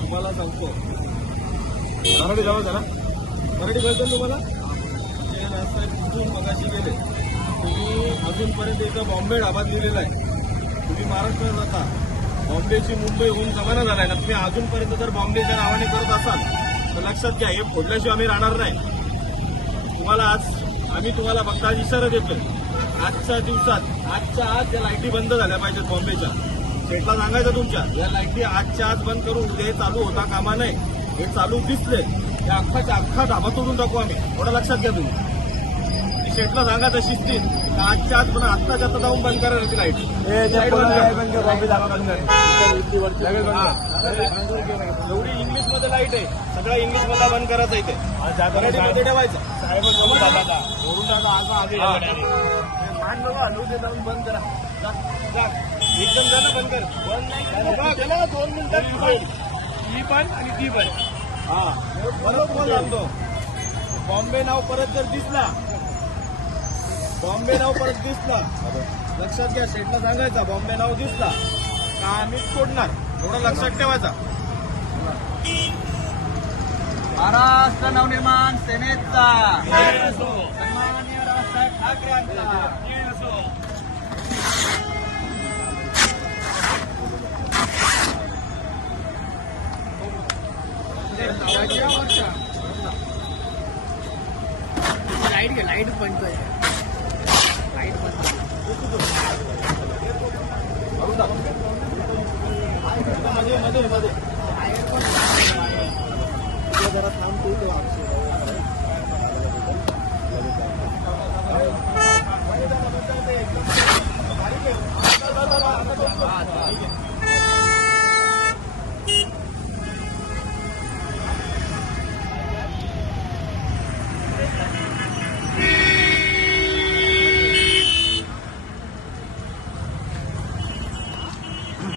तुम्हाला सांगतो मराठी जावं जरा मराठी कळतं तुम्हाला कुठून मगाशी गेले तुम्ही अजूनपर्यंत इथं बॉम्बे ढाबात लिहिलेला आहे. तुम्ही महाराष्ट्रात जाता बॉम्बेची मुंबई होऊन जमाना झालाय ना. तुम्ही अजूनपर्यंत जर बॉम्बेच्या नावाने करत असाल तर लक्षात घ्या हे फोडल्याशिवाय आम्ही राहणार नाही. तुम्हाला आम्ही तुम्हाला फक्त आज इशारा देतोय आजच्या दिवसात आजच्या आज या लाईटी बंद झाल्या पाहिजेत बॉम्बेच्या. शेटला सांगायचं तुमच्या या लाईटी आजच्या आज बंद करून उद्या हे चालू होता कामा नाही. हे चालू दिसले त्या अख्खा ढाबा तोडून टाकू आम्ही. थोडं लक्षात घ्या तुम्ही. शेटला सांगायचं शिस्तीत आजच्या आज पण आत्ताच्या आता जाऊन बंद करायला ती लाईट एवढी इंग्लिश मध्ये लाईट आहे सगळ्या इंग्लिश मध्ये बंद करायचं इथे मराठीमध्ये ठेवायचं. बंद करा एकदम झालं बंद कर. बंद नाही 2 मिनिटात ही पण आणि ती पण. हा परत तुम्हाला सांगतो बॉम्बे नाव परत जर दिसला बॉम्बे नाव परत दिसला लक्षात घ्या. शेटला सांगायचा बॉम्बे नाव दिसला का आम्ही सोडणार. एवढं लक्षात ठेवायचा. महाराष्ट्र नवनिर्माण सेनेचा सन्माननीय राजसाहेब ठाकरेंचा लाईट बंद लाईट बंद मध्ये मध्ये मध्ये जरा थांबतो.